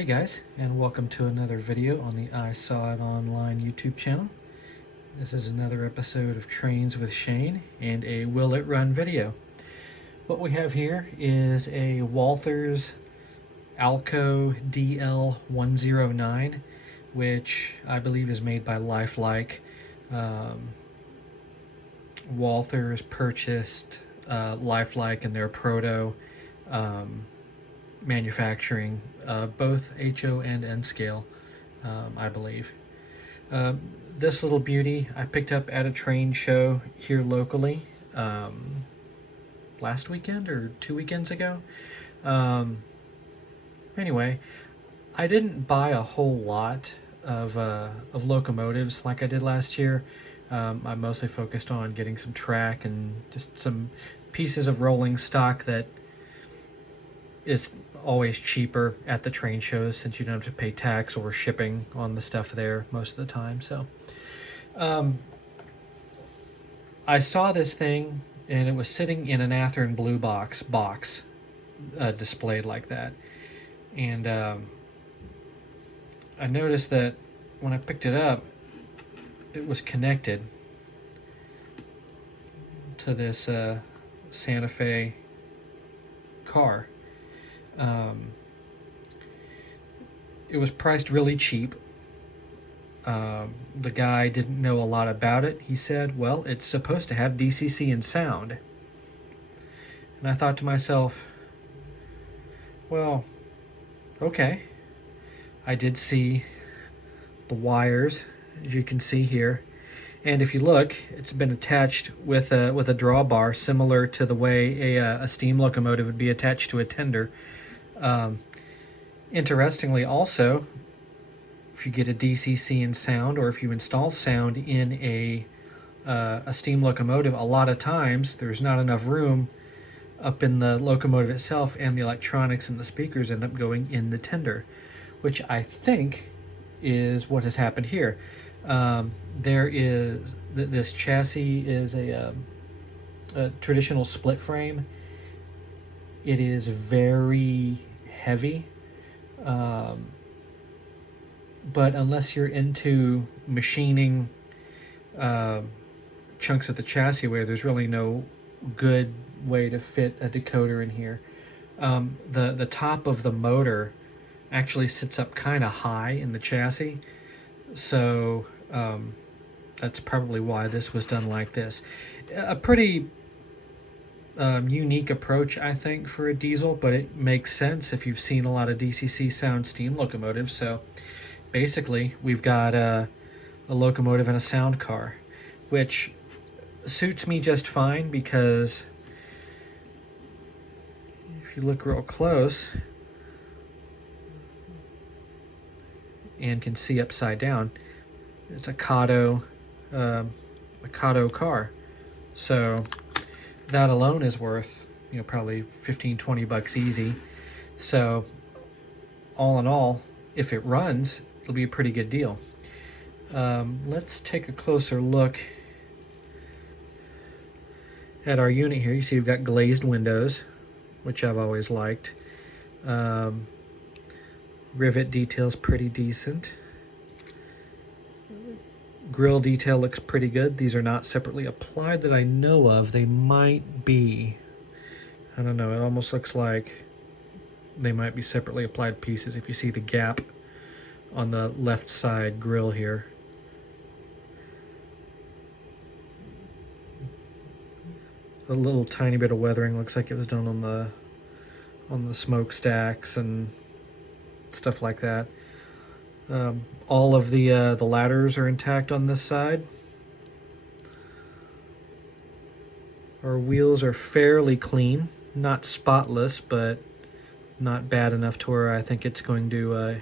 Hey guys, and welcome to another video on the I Saw It Online YouTube channel. This is another episode of Trains with Shane and a Will It Run video. What we have here is a Walthers Alco DL-109, which I believe is made by Lifelike. Walthers purchased Lifelike and their proto manufacturing, both HO and N scale, I believe. This little beauty I picked up at a train show here locally last weekend or 2 weekends ago. Anyway, I didn't buy a whole lot of locomotives like I did last year. I mostly focused on getting some track and just some pieces of rolling stock that is always cheaper at the train shows, since you don't have to pay tax or shipping on the stuff there most of the time. So I saw this thing and it was sitting in an Athearn blue box displayed like that, and I noticed that when I picked it up it was connected to this Santa Fe car. It was priced really cheap. The guy didn't know a lot about it. He said, well, it's supposed to have DCC and sound. And I thought to myself, well, okay. I did see the wires, as you can see here. And if you look, it's been attached with a drawbar, similar to the way a steam locomotive would be attached to a tender. Interestingly, also, if you get a DCC in sound, or if you install sound in a steam locomotive, a lot of times there's not enough room up in the locomotive itself, and the electronics and the speakers end up going in the tender, which I think is what has happened here. There is this chassis is a traditional split frame. It is very heavy, but unless you're into machining chunks of the chassis away, there's really no good way to fit a decoder in here. The top of the motor actually sits up kind of high in the chassis, so that's probably why this was done like this. A pretty unique approach, I think, for a diesel, but it makes sense if you've seen a lot of DCC sound steam locomotives. So basically we've got a locomotive and a sound car, which suits me just fine, because if you look real close and can see upside down, it's a Kato car. So that alone is worth, probably 15-20 bucks easy. So all in all, if it runs, it'll be a pretty good deal. Let's take a closer look at our unit here. You see we've got glazed windows, which I've always liked. Rivet detail's pretty decent. Grill detail looks pretty good. These are not separately applied that I know of. They might be. I don't know. It almost looks like they might be separately applied pieces if you see the gap on the left side grill here. A little tiny bit of weathering. Looks like it was done on the smokestacks and stuff like that. All of the ladders are intact on this side. Our wheels are fairly clean, not spotless, but not bad enough to where I think it's going to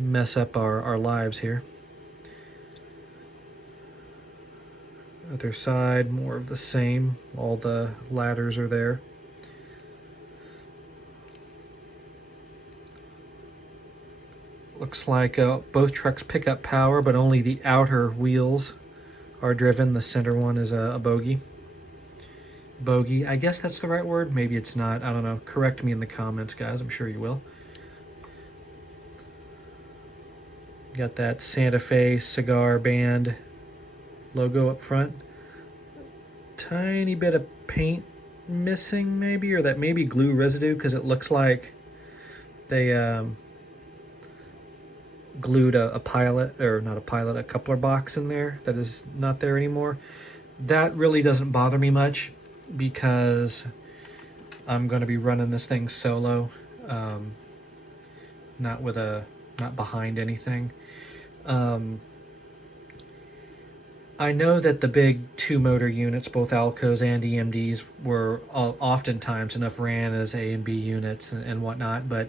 mess up our lives here. Other side, more of the same. All the ladders are there. Looks like both trucks pick up power, but only the outer wheels are driven. The center one is a bogie. Bogie, I guess that's the right word. Maybe it's not. I don't know. Correct me in the comments, guys. I'm sure you will. Got that Santa Fe cigar band logo up front. Tiny bit of paint missing maybe, or that maybe glue residue, because it looks like they glued a pilot, or not a pilot, a coupler box in there that is not there anymore. That really doesn't bother me much because I'm going to be running this thing solo, not behind anything. I know that the big 2-motor units, both Alcos and EMDs, were oftentimes enough ran as A and B units and whatnot, but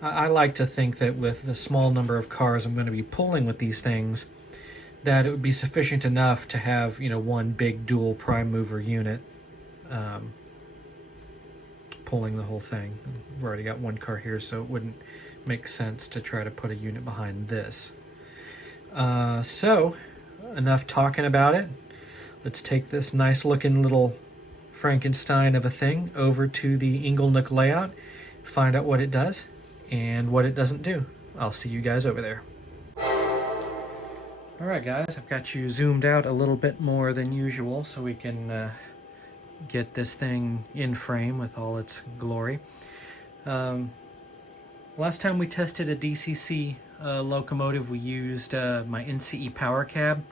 I like to think that with the small number of cars I'm going to be pulling with these things, that it would be sufficient enough to have, one big dual prime mover unit pulling the whole thing. We've already got one car here, so it wouldn't make sense to try to put a unit behind this. So enough talking about it. Let's take this nice looking little Frankenstein of a thing over to the Inglenook layout, find out what it does and what it doesn't do. I'll see you guys over there. Alright guys, I've got you zoomed out a little bit more than usual so we can get this thing in frame with all its glory. Last time we tested a DCC locomotive, we used my NCE power cab.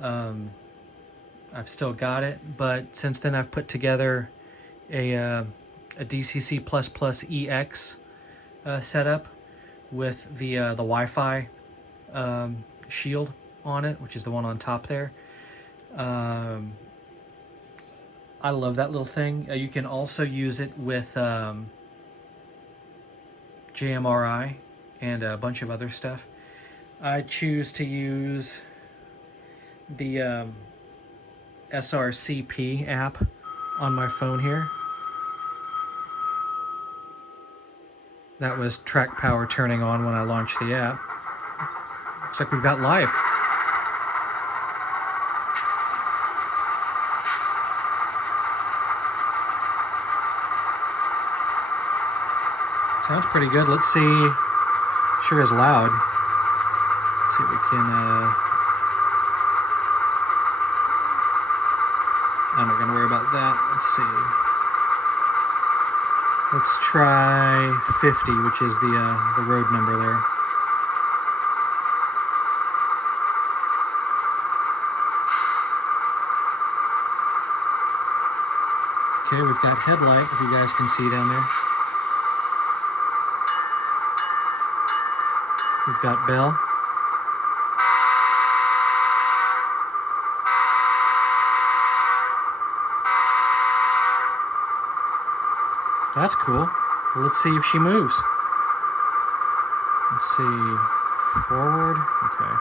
I've still got it, but since then I've put together a DCC++ EX setup with the Wi-Fi shield on it, which is the one on top there. I love that little thing. You can also use it with JMRI and a bunch of other stuff. I choose to use the SRCP app on my phone here. That was track power turning on when I launched the app. Looks like we've got life. Sounds pretty good. Let's see. Sure is loud. Let's see if we can. I'm not going to worry about that. Let's see. Let's try 50, which is the road number there. Okay, we've got headlight, if you guys can see down there. We've got bell. That's cool. Well, let's see if she moves. Let's see. Forward. Okay.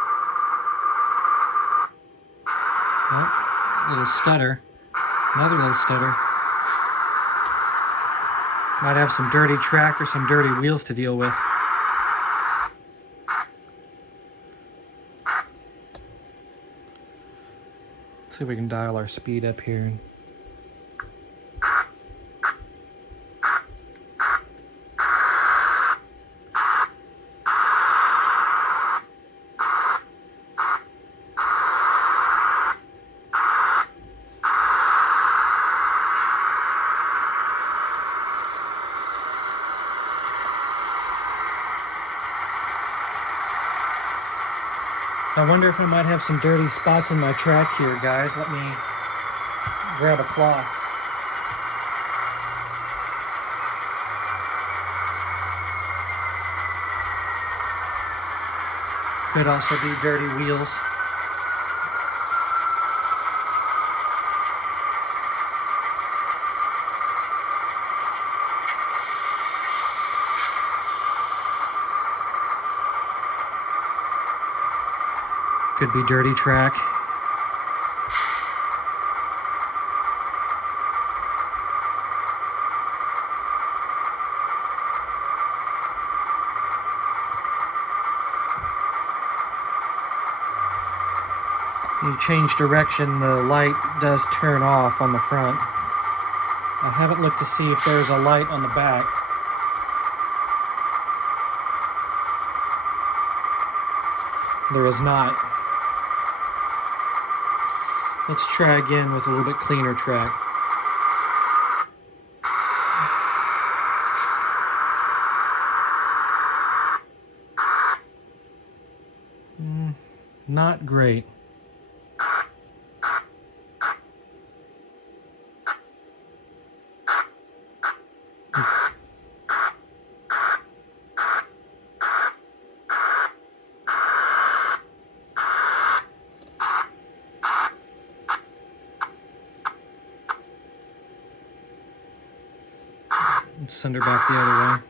Oh, little stutter. Another little stutter. Might have some dirty track or some dirty wheels to deal with. See if we can dial our speed up here. I wonder if I might have some dirty spots in my track here, guys. Let me grab a cloth. Could also be dirty wheels. Could be dirty track. You change direction, the light does turn off on the front. I haven't looked to see if there's a light on the back. There is not. Let's try again with a little bit cleaner track. Not great. Send her back the other way.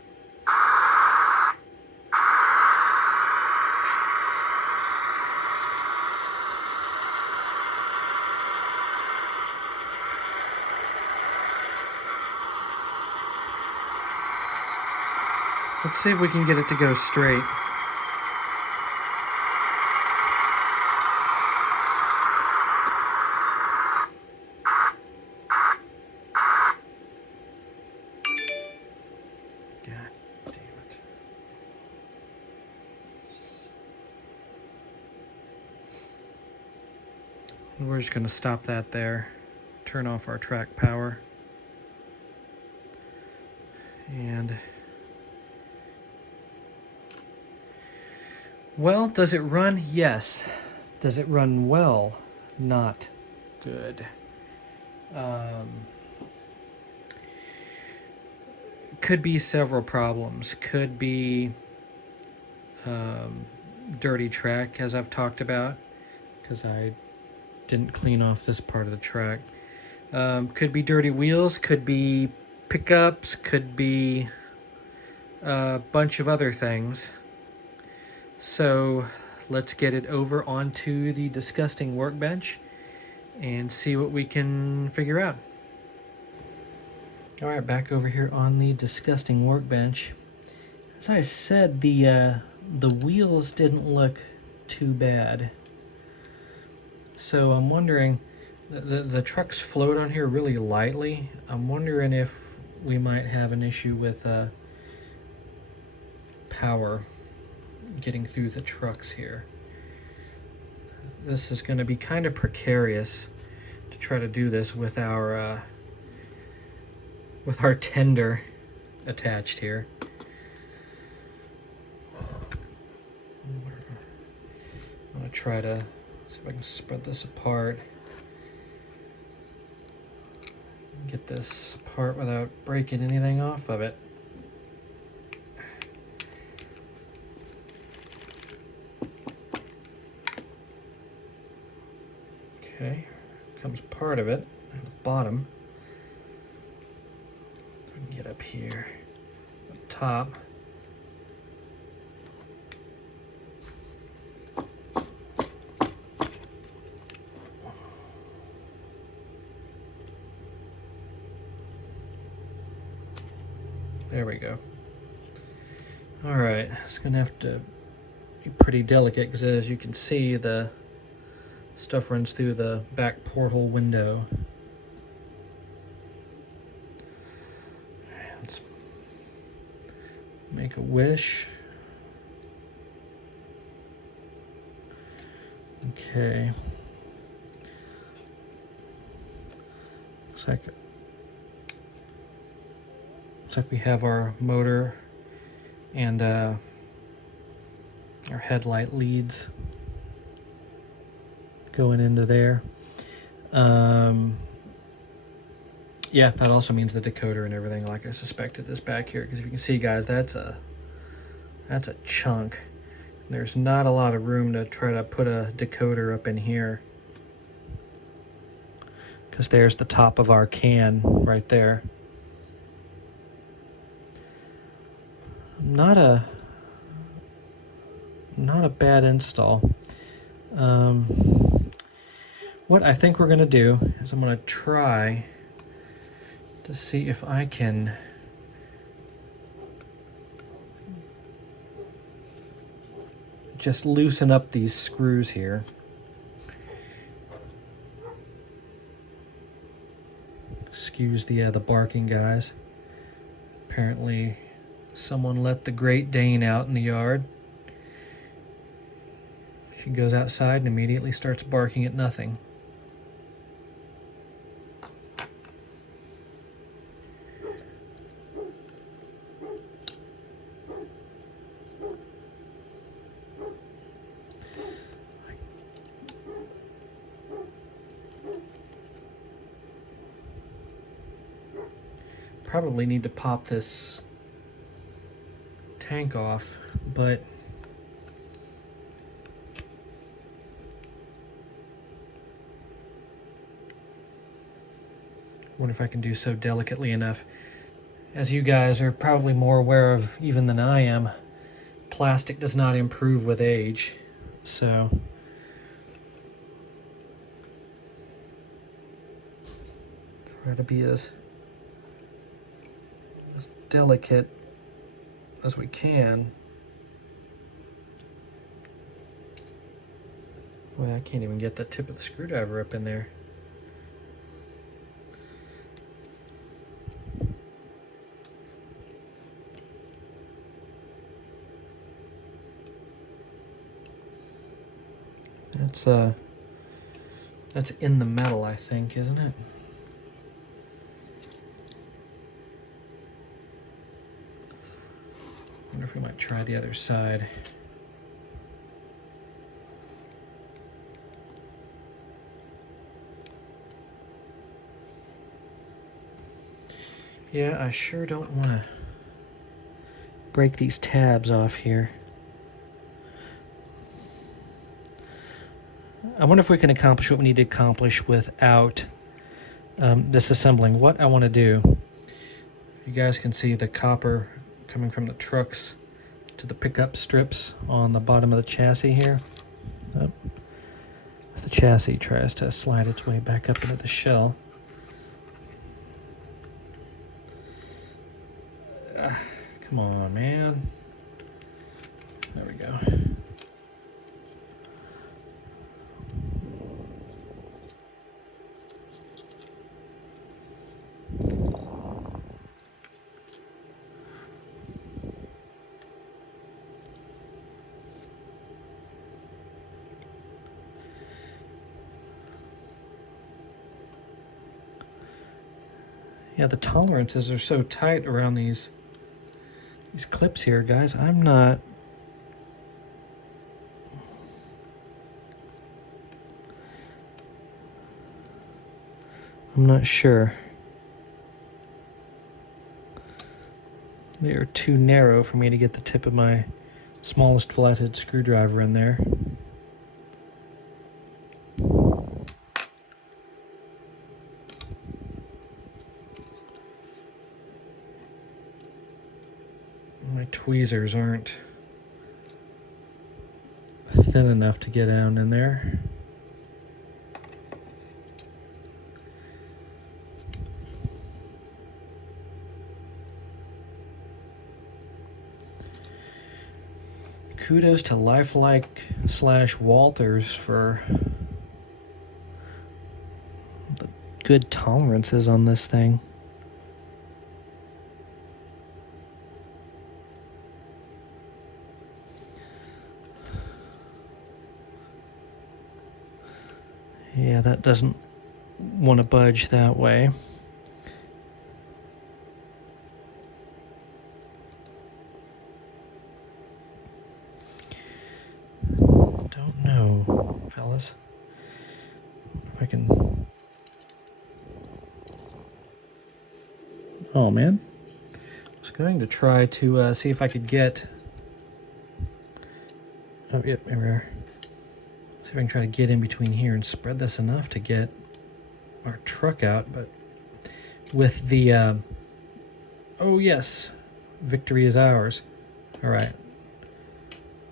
Let's see if we can get it to go straight. We're just going to stop that there, turn off our track power, and well, does it run? Yes. Does it run well? Not good. Could be several problems. Could be dirty track, as I've talked about, because I didn't clean off this part of the track. Could be dirty wheels, could be pickups, could be a bunch of other things. So let's get it over onto the disgusting workbench and see what we can figure out. All right, back over here on the disgusting workbench. As I said, the wheels didn't look too bad. So I'm wondering, the trucks float on here really lightly. I'm wondering if we might have an issue with power getting through the trucks here. This is going to be kind of precarious to try to do this with our tender attached here. I'm going to try to see if I can spread this apart. Get this apart without breaking anything off of it. Okay, comes part of it at the bottom. Get up here, up top. There we go. All right, it's gonna have to be pretty delicate because, as you can see, the stuff runs through the back porthole window. Let's make a wish. Okay. Looks like we have our motor and our headlight leads going into there. Yeah, that also means the decoder and everything, like I suspected, is back here. Because if you can see, guys, that's a chunk. There's not a lot of room to try to put a decoder up in here, because there's the top of our can right there. Not a bad install. What I think we're gonna do is I'm gonna try to see if I can just loosen up these screws here. Excuse the barking, guys. Apparently someone let the Great Dane out in the yard. She goes outside and immediately starts barking at nothing. Probably need to pop this tank off, but I wonder if I can do so delicately enough. As you guys are probably more aware of even than I am, plastic does not improve with age, so try to be as delicate as we can. Boy, I can't even get the tip of the screwdriver up in there. That's in the metal, I think, isn't it? Wonder if we might try the other side. Yeah, I sure don't want to break these tabs off here. I wonder if we can accomplish what we need to accomplish without disassembling. What I want to do, you guys can see the copper coming from the trucks to the pickup strips on the bottom of the chassis here. Oh. As the chassis tries to slide its way back up into the shell. Come on, man. There we go. Yeah, the tolerances are so tight around these clips here, guys. I'm not sure. They are too narrow for me to get the tip of my smallest flathead screwdriver in there. My tweezers aren't thin enough to get down in there. Kudos to Lifelike/Walthers for the good tolerances on this thing. Yeah, that doesn't want to budge that way. Don't know, fellas. If I can... Oh, man. I was going to try to see if I could get... Oh, yep, there we are. See if I can try to get in between here and spread this enough to get our truck out, but with the, oh yes, victory is ours. All right,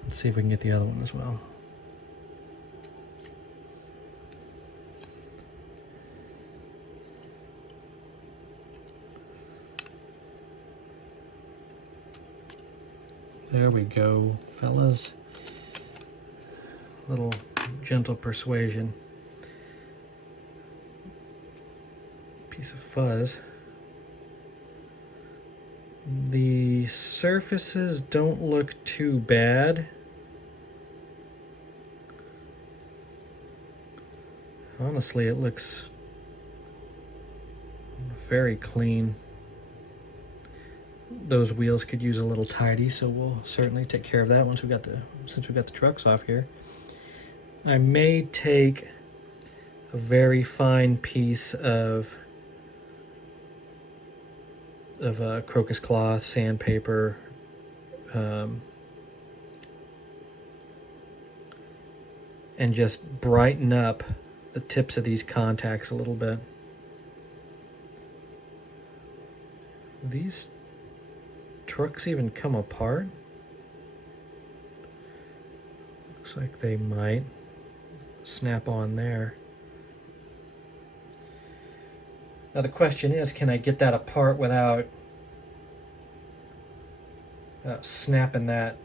let's see if we can get the other one as well. There we go, fellas. Little gentle persuasion. Piece of fuzz. The surfaces don't look too bad. Honestly, it looks very clean. Those wheels could use a little tidy, so we'll certainly take care of that since we got the trucks off here. I may take a very fine piece of crocus cloth, sandpaper, and just brighten up the tips of these contacts a little bit. These trucks even come apart? Looks like they might snap on there. Now the question is, can I get that apart without snapping that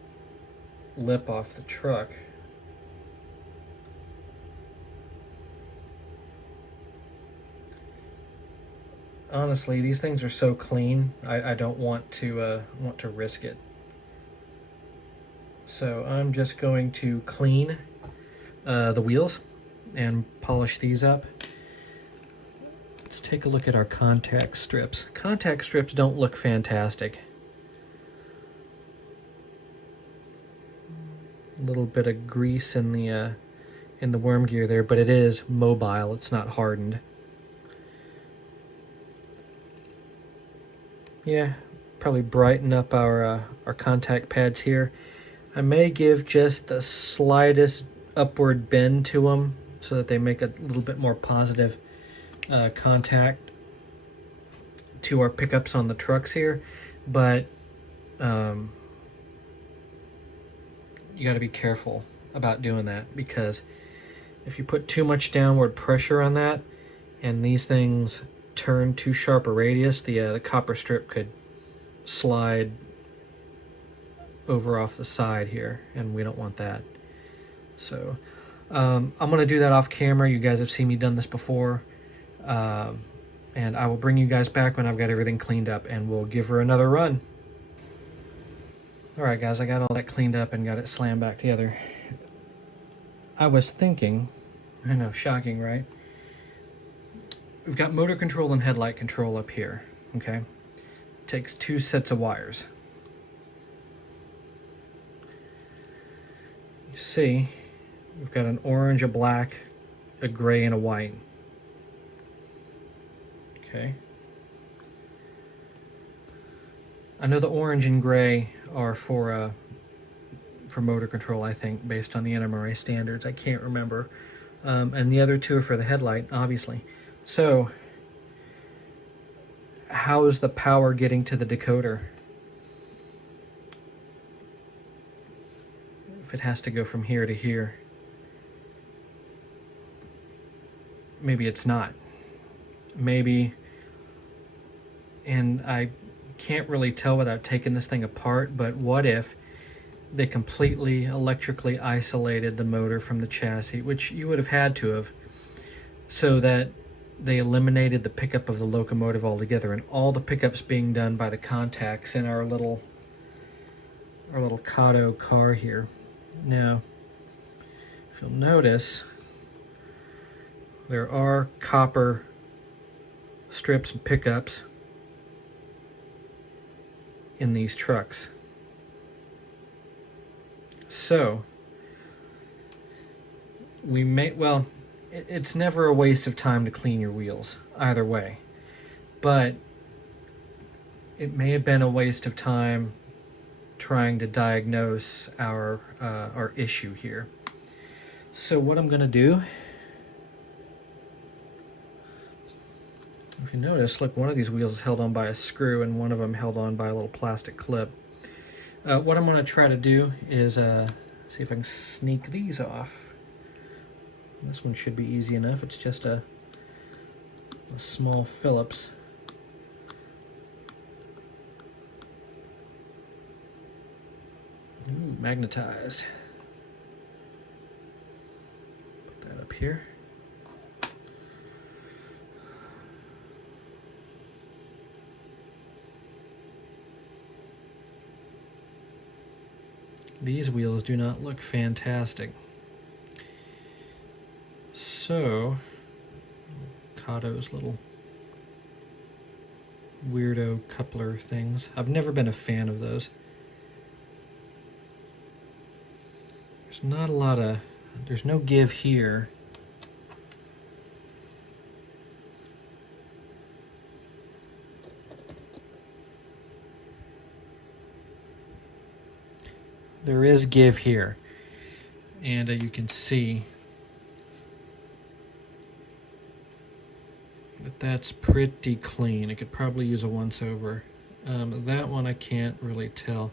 lip off the truck? Honestly, these things are so clean, I don't want to risk it. So I'm just going to clean the wheels and polish these up. Let's take a look at our contact strips. Contact strips don't look fantastic. A little bit of grease in the worm gear there, but it is mobile, it's not hardened. Yeah, probably brighten up our contact pads here. I may give just the slightest upward bend to them so that they make a little bit more positive contact to our pickups on the trucks here, but you got to be careful about doing that, because if you put too much downward pressure on that and these things turn too sharp a radius, the copper strip could slide over off the side here, and we don't want that. So I'm going to do that off camera. You guys have seen me done this before, and I will bring you guys back when I've got everything cleaned up, and we'll give her another run. Alright guys, I got all that cleaned up and got it slammed back together. I was thinking, I know, shocking, right? We've got motor control and headlight control up here, okay? It takes 2 sets of wires. You see, we've got an orange, a black, a gray, and a white. Okay. I know the orange and gray are for motor control, I think, based on the NMRA standards. I can't remember. And the other 2 are for the headlight, obviously. So, how is the power getting to the decoder? If it has to go from here to here. Maybe it's not. Maybe, and I can't really tell without taking this thing apart, but what if they completely electrically isolated the motor from the chassis, which you would have had to have, so that they eliminated the pickup of the locomotive altogether, and all the pickups being done by the contacts in our little Kato car here. Now, if you'll notice, there are copper strips and pickups in these trucks. So, we may, well, it's never a waste of time to clean your wheels, either way. But it may have been a waste of time trying to diagnose our issue here. So what I'm going to do, if you notice, look, one of these wheels is held on by a screw and one of them held on by a little plastic clip. What I'm going to try to do is see if I can sneak these off. This one should be easy enough. It's just a small Phillips. Ooh, magnetized. Put that up here. These wheels do not look fantastic. So, Kado's little weirdo coupler things. I've never been a fan of those. There's not a lot of, there's no give here. There is give here, and you can see that that's pretty clean. It could probably use a once over. That one I can't really tell.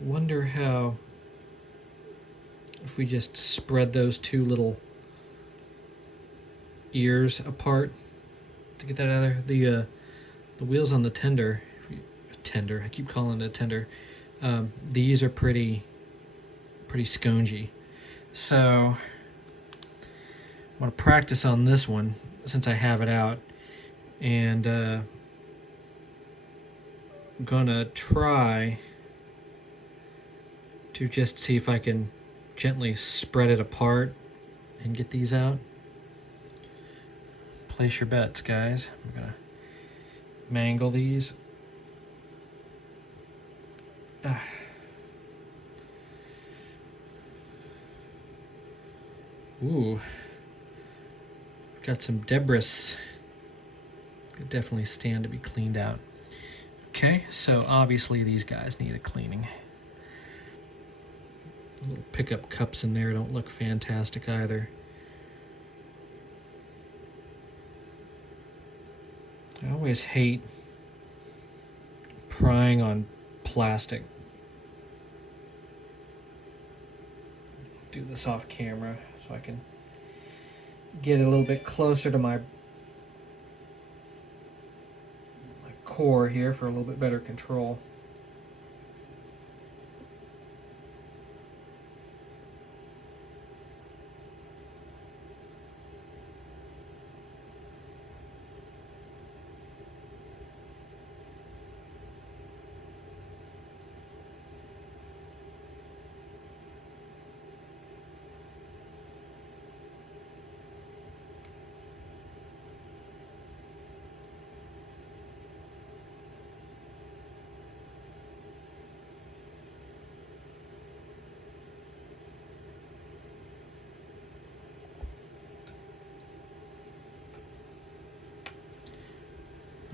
Wonder how, if we just spread those two little ears apart to get that out of there. The wheels on the tender, I keep calling it a tender. These are pretty scongy. So I'm gonna practice on this one since I have it out, and I'm gonna try to just see if I can gently spread it apart and get these out. Place your bets, guys. I'm gonna mangle these. Ooh, got some debris. Could definitely stand to be cleaned out. Okay, so obviously these guys need a cleaning. Little pickup cups in there don't look fantastic either. I always hate prying on plastic. Do this off camera so I can get it a little bit closer to my core here for a little bit better control.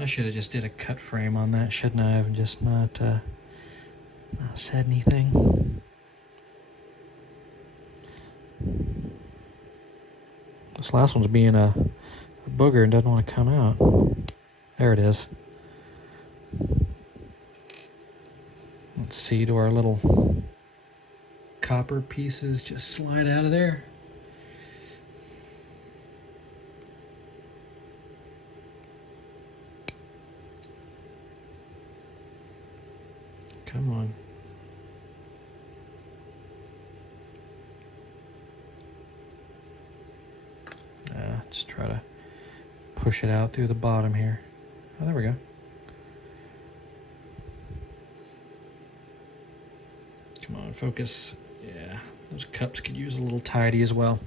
I should have just did a cut frame on that, shouldn't I have? And just not said anything. This last one's being a booger and doesn't want to come out. There it is. Let's see, do our little copper pieces just slide out of there? Come on. Let's try to push it out through the bottom here. Oh, there we go. Come on, focus. Yeah, those cups could use a little tidy as well.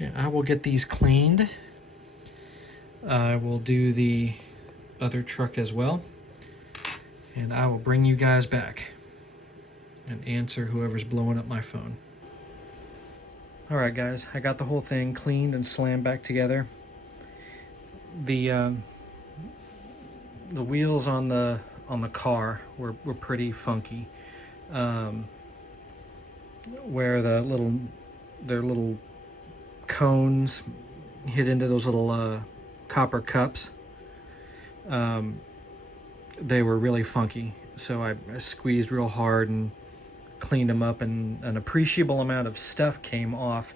Yeah, I will get these cleaned. I will do the other truck as well. And I will bring you guys back and answer whoever's blowing up my phone. All right, guys, I got the whole thing cleaned and slammed back together. The wheels on the car were pretty funky. Where their little cones hit into those little copper cups. They were really funky, so I squeezed real hard and cleaned them up, and an appreciable amount of stuff came off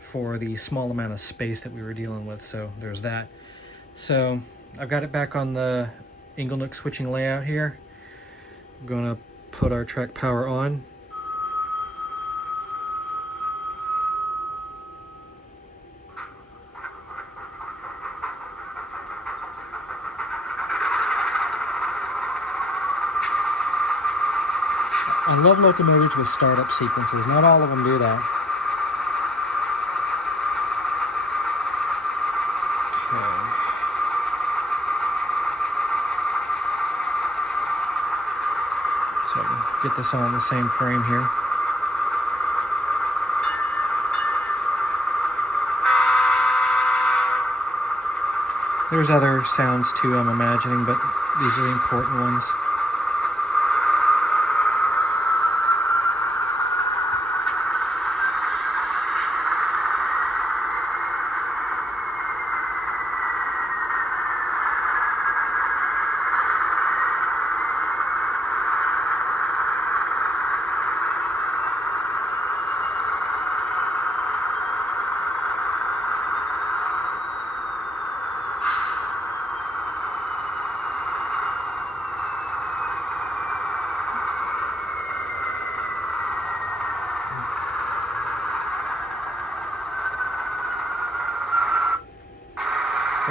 for the small amount of space that we were dealing with, so there's that. So I've got it back on the Inglenook switching layout here. I'm gonna put our track power on. love locomotives with startup sequences. Not all of them do that. Okay. So I can get this on the same frame here. There's other sounds too, I'm imagining, but these are the important ones.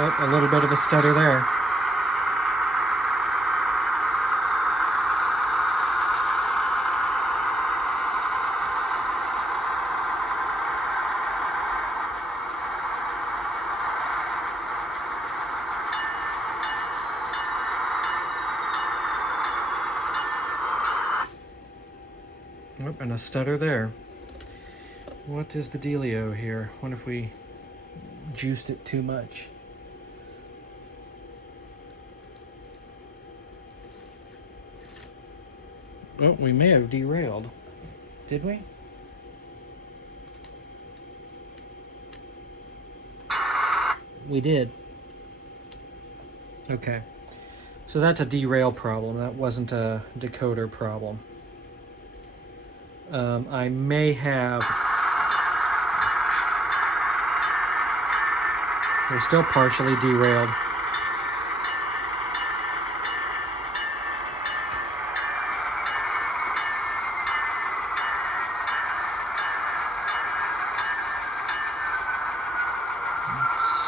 Oh, a little bit of a stutter there. Oh, and a stutter there. What is the dealio here? Wonder if we juiced it too much. Oh, we may have derailed. Did we? We did. Okay. So that's a derail problem. That wasn't a decoder problem. I may have... We're still partially derailed.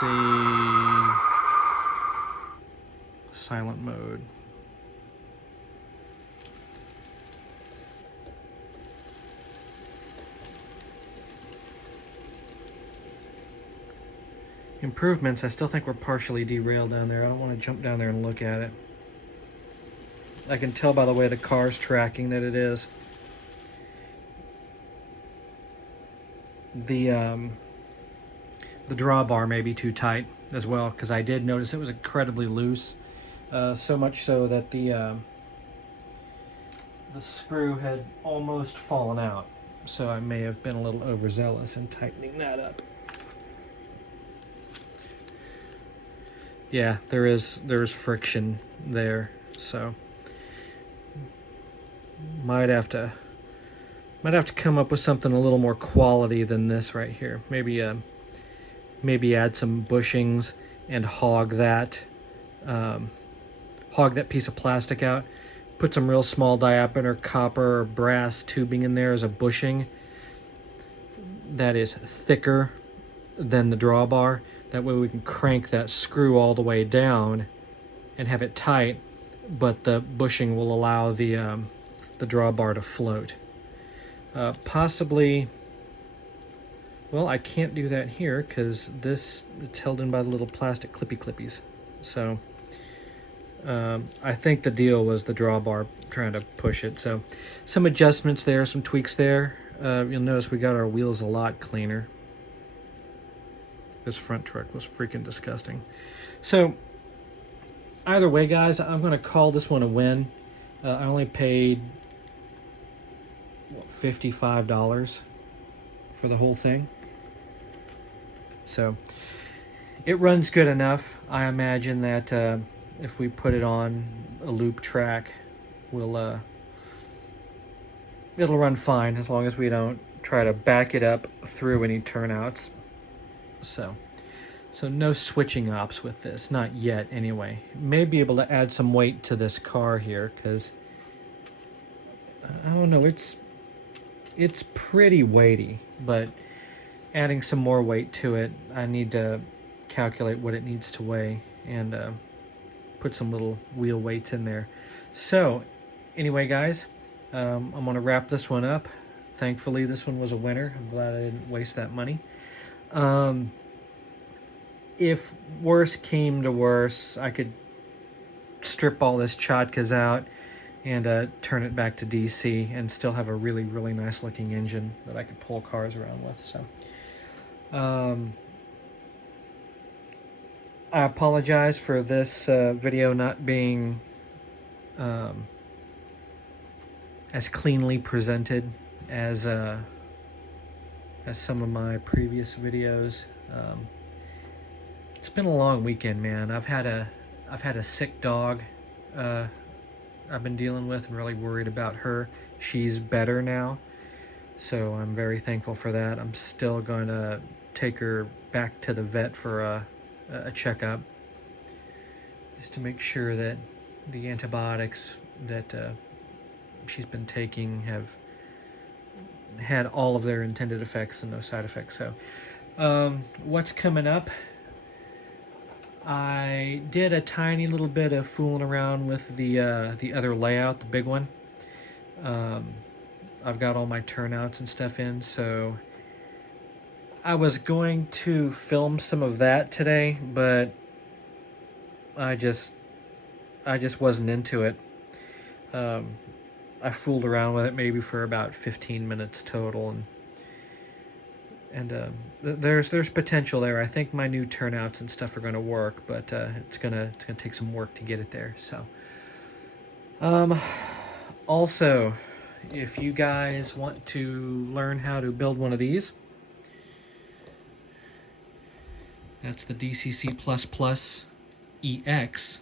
See, silent mode. Improvements, I still think we're partially derailed down there. I don't want to jump down there and look at it. I can tell by the way the car's tracking that it is. The drawbar may be too tight as well, because I did notice it was incredibly loose, so much so that the screw had almost fallen out. So I may have been a little overzealous in tightening that up. Yeah, there's friction there, so might have to come up with something a little more quality than this right here. Maybe add some bushings and hog that piece of plastic out. Put some real small diameter copper or brass tubing in there as a bushing that is thicker than the drawbar. That way we can crank that screw all the way down and have it tight, but the bushing will allow the drawbar to float. Possibly, well, I can't do that here because it's held in by the little plastic clippies. So I think the deal was the drawbar trying to push it. So some adjustments there, some tweaks there. You'll notice we got our wheels a lot cleaner. This front truck was freaking disgusting. So either way, guys, I'm going to call this one a win. I only paid $55 for the whole thing. So it runs good enough. I imagine that if we put it on a loop track, it'll run fine as long as we don't try to back it up through any turnouts. So no switching ops with this, not yet anyway. May be able to add some weight to this car here because I don't know, it's pretty weighty, but adding some more weight to it, I need to calculate what it needs to weigh and put some little wheel weights in there. So anyway, guys, I'm going to wrap this one up. Thankfully, this one was a winner. I'm glad I didn't waste that money. If worse came to worse, I could strip all this Chodkas out and turn it back to DC and still have a really, really nice looking engine that I could pull cars around with. So I apologize for this video not being as cleanly presented as some of my previous videos. It's been a long weekend, man. I've had a sick dog I've been dealing with and really worried about her. She's better now, so I'm very thankful for that. I'm still going to take her back to the vet for a checkup, just to make sure that the antibiotics that she's been taking have had all of their intended effects and no side effects. So what's coming up? I did a tiny little bit of fooling around with the other layout, the big one. I've got all my turnouts and stuff in, so I was going to film some of that today, but I just wasn't into it. I fooled around with it maybe for about 15 minutes total, and there's potential there. I think my new turnouts and stuff are going to work, but it's gonna take some work to get it there. So also, if you guys want to learn how to build one of these, that's the DCC++ EX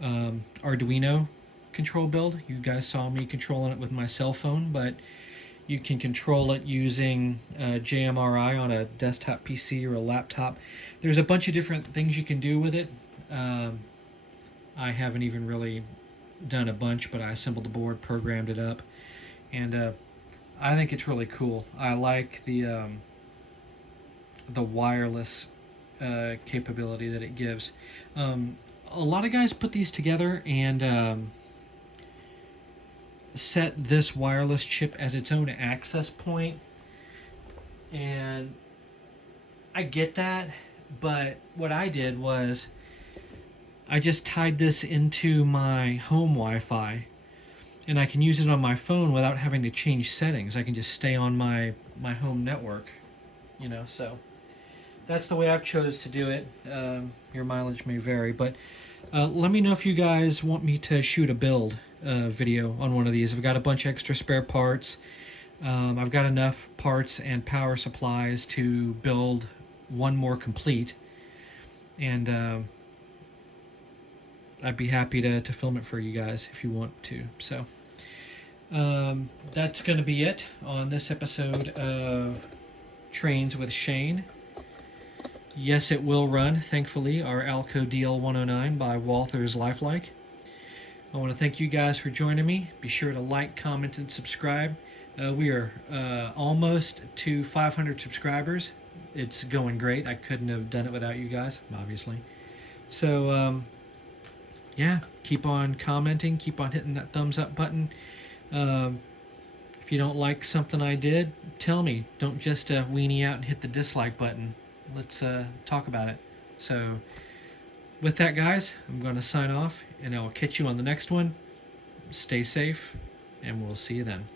Arduino control build. You guys saw me controlling it with my cell phone, but you can control it using JMRI on a desktop PC or a laptop. There's a bunch of different things you can do with it. I haven't even really done a bunch, but I assembled the board, programmed it up, and I think it's really cool. I like the wireless capability that it gives. A lot of guys put these together and set this wireless chip as its own access point, and I get that, but what I did was I just tied this into my home Wi-Fi, and I can use it on my phone without having to change settings. I can just stay on my home network, you know. So that's the way I've chose to do it. Your mileage may vary, but let me know if you guys want me to shoot a build video on one of these. I've got a bunch of extra spare parts. I've got enough parts and power supplies to build one more complete, and I'd be happy to film it for you guys if you want to. So that's going to be it on this episode of Trains with Shane. Yes, it will run, thankfully, our Alco DL-109 by Walthers Lifelike. I want to thank you guys for joining me. Be sure to like, comment, and subscribe. We are almost to 500 subscribers. It's going great. I couldn't have done it without you guys, obviously. So, yeah, keep on commenting. Keep on hitting that thumbs up button. If you don't like something I did, tell me. Don't just weenie out and hit the dislike button. Let's talk about it. So, with that, guys, I'm going to sign off, and I'll catch you on the next one. Stay safe, and we'll see you then.